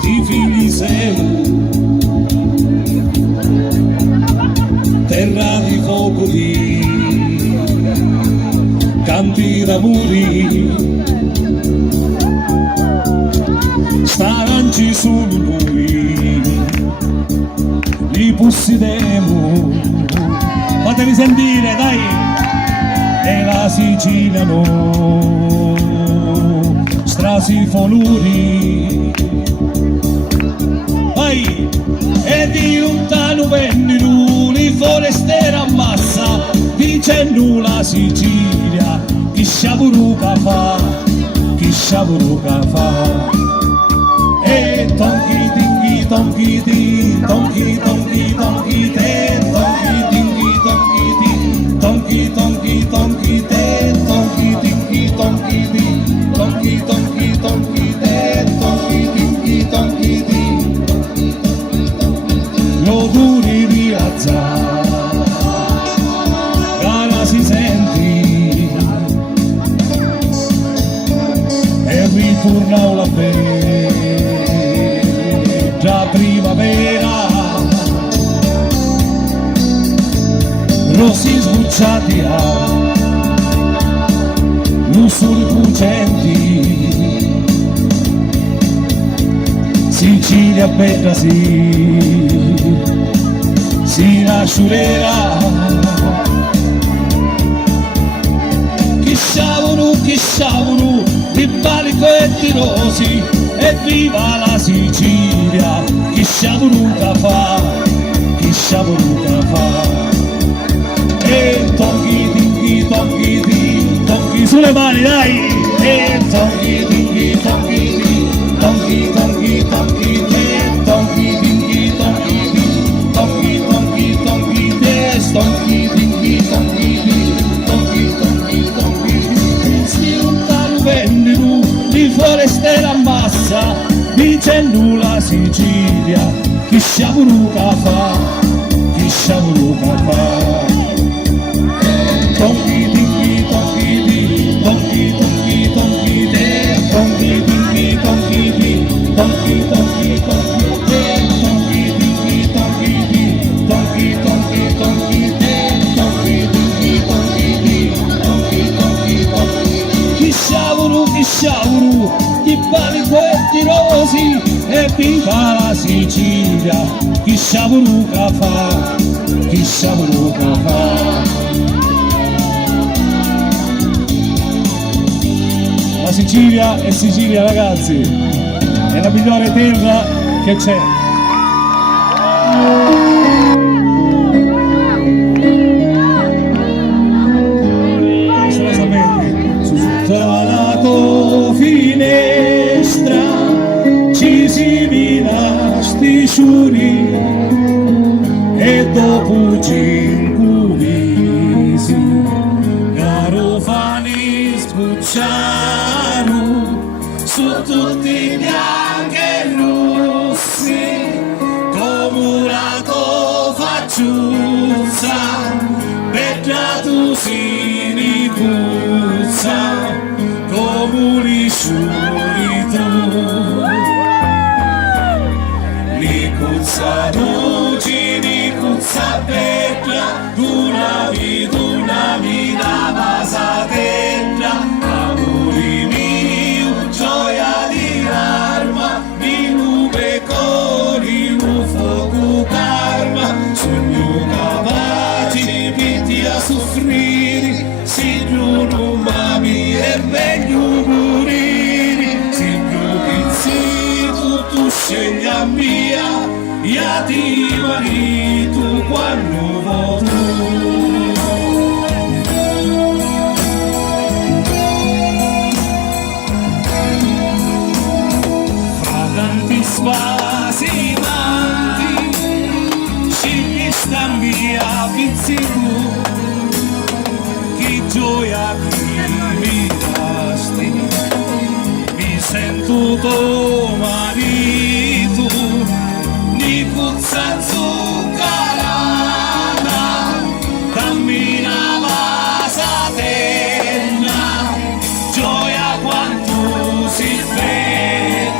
di figli sei, terra di fuoco di canti d'amori, staranci sono noi, li possedemo, fatemi sentire dai, e la Sicilia no, strasi foluri, vai, e di lontano vennero li forestieri a massa, dicendo la Sicilia, chi sciaburuca fa, chi sciaburuca fa. E tonchi tinghi tonchi ti, tonchi tonchi tonchi te, tonchi tinghi tonchi ti, tonchi tonchi tonchi te, tonchi tinghi tonchi ti, tonchi tonchi tonchi te, tonchi tinghi tonchi ti, l'odore di alzare, cara si senti, e ritorna la bella già primavera, rossi sbucciati a lusuri lucenti, Sicilia bella si nascerà, chi sciavano, di balico e tirosi, e viva la Sicilia, chi sciaburuca fa, chi sciaburuca fa. E tonchi tinghi tonchi ti, tonchi sulle mani dai, e tonchi tinghi tonchi ti, tonchi tonchi tonchi te, tonchi tinghi tonchi ti, tonchi tonchi tonchi te, tonchi tinghi tonchi ti, tonchi tonchi tonchi ti. Si lontano vennero di forestieri a massa, dicendo la Sicilia, chi sciaburuca fa, chi sciaburuca fa. Tonchi tinghi tonchi ti, tonchi tonchi tonchi te, tonchi tinghi tonchi ti, tonchi tonchi tonchi te, tonchi tinghi tonchi ti, tonchi tonchi tonchi te, tonchi tinghi tonchi ti, tonchi tonchi tonchi ti. Chi sciavano, chi balico e tirosi, e viva la Sicilia, chi sciaburuca fa, chi sciaburuca fa. La Sicilia è Sicilia, ragazzi, è la migliore terra che c'è. Se la sapete, sotto la tua finestra ci si vina sti sciuri, e dopo 5 mesi garofani sbucciano su tutti bianchi e rossi, come una facciuzza, per tu si ripuzza, come un lisciuri tu. Licuzza luci, licuzza bella, una vita basa terra, amore mio, gioia di l'arma, di nube cori, un fuoco karma, sogno capaci, pitti a soffrire, si giuro mami è meglio morire, si più tu scegli a mia, io ti marito quando vuoi tu. Fra tanti spasimanti, scegli sta mia pizzico, che gioia che mi dasti, mi sento tuo marito, di puzza zuccherata, camminava satella, gioia quanto si bella.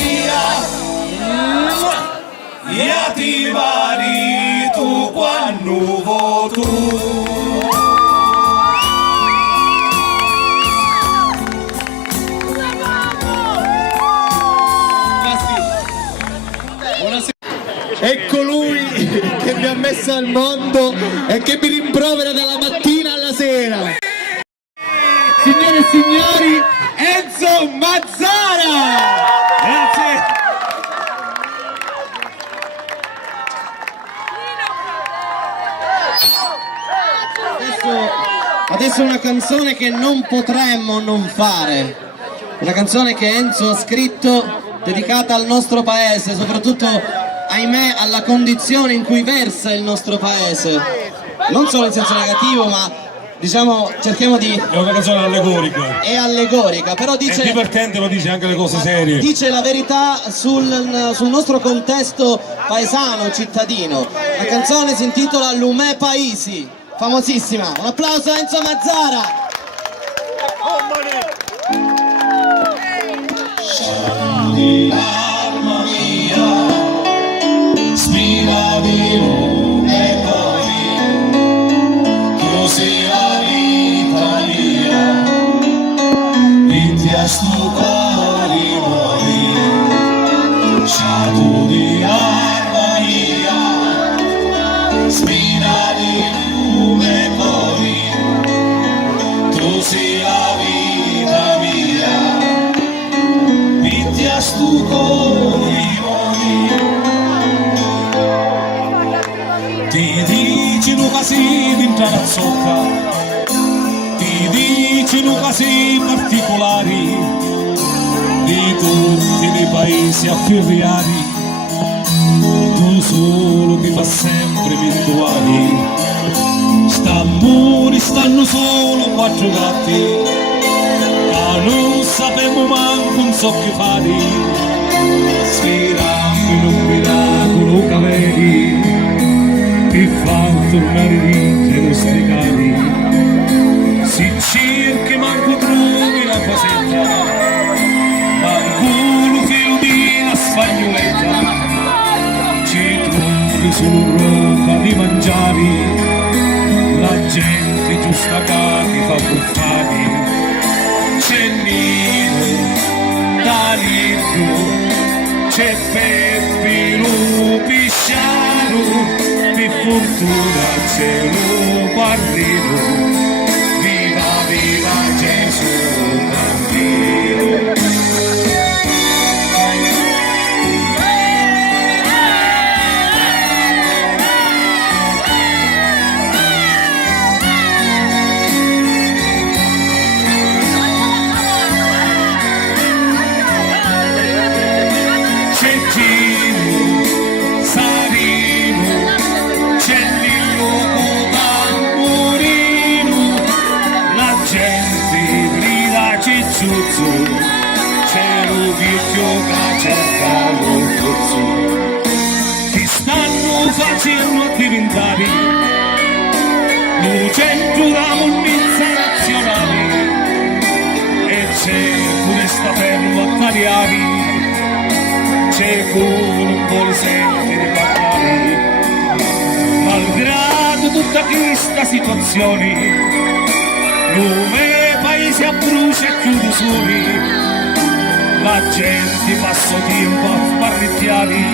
mia, io ti marito quando vuoi tu. Ecco lui che mi ha messo al mondo e che mi rimprovera dalla mattina alla sera. Signore e signori, Enzo Mazzara! Grazie. Adesso una canzone che non potremmo non fare. Una canzone che Enzo ha scritto dedicata al nostro paese, soprattutto, ahimè, alla condizione in cui versa il nostro paese, non solo in senso negativo, ma diciamo cerchiamo di... È una canzone allegorica. È allegorica, però dice... È divertente, ma dice anche le cose serie. Dice la verità sul nostro contesto paesano, cittadino. La canzone si intitola Lumè Paisi, famosissima. Un applauso a Enzo Mazzara! Alma mia, spina di lume poi, così la vita mia, intia stu cuore muori, sciato di alma mia, spina di lume poi, così la vita mia, intia stu cuore muori. Ti dicono che sei dentro la zocca, ti dicono che sei particolari, di tutti i paesi affiliati, tu solo mi fa sempre virtuali. Stammuri stanno solo quattro gatti, che non sappiamo manco un so che fare, sperando in un miracolo che vedi, che fa tornare vite i nostri cari. Si cerchi manco trovi la casetta, manco lo filo di una spagnoletta, ci trovi solo roba di mangiare, la gente giusta che fa buffati. C'è Nino, Danilo, c'è Peppino Pisciano, per fortuna c'è lo Guardino, viva viva Gesù Bambino. C'è un vecchio che cerca lo pozzo, ti stanno facendo diventare lo centro della monnezza nazionale, e c'è pure sta fermo a tagliare, c'è pure un po' di sentire parlare, malgrado tutta questa situazione. Come paesi a brucia e chiude soli, la gente passa tempo a sparricchiare,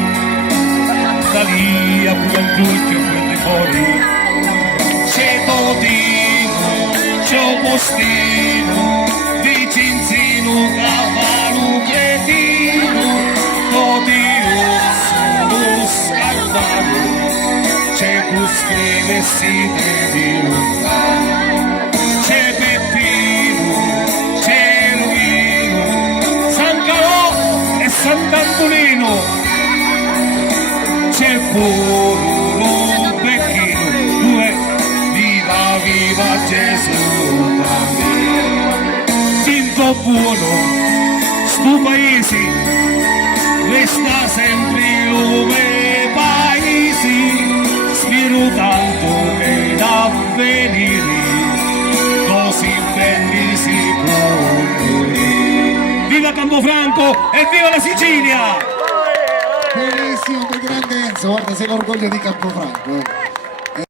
da lì a pure che prende fuori. C'è Totino, c'è Postino, Vicenzino, Cavallo Cretino, Totino sono scarpato, c'è Cusche vestite di lontano. C'è Peppino, c'è Luino, San Calò e Sant'Antonino, c'è pure un Becchino, due, viva viva Gesù Bambino. Tinto buono, sto paese, resta sempre come paesi, spero tanto che d'avvenire, così belli si può morire. Viva Campofranco, evviva la Sicilia! Benissimo, mio grande Enzo, guarda sei l'orgoglio di Campofranco.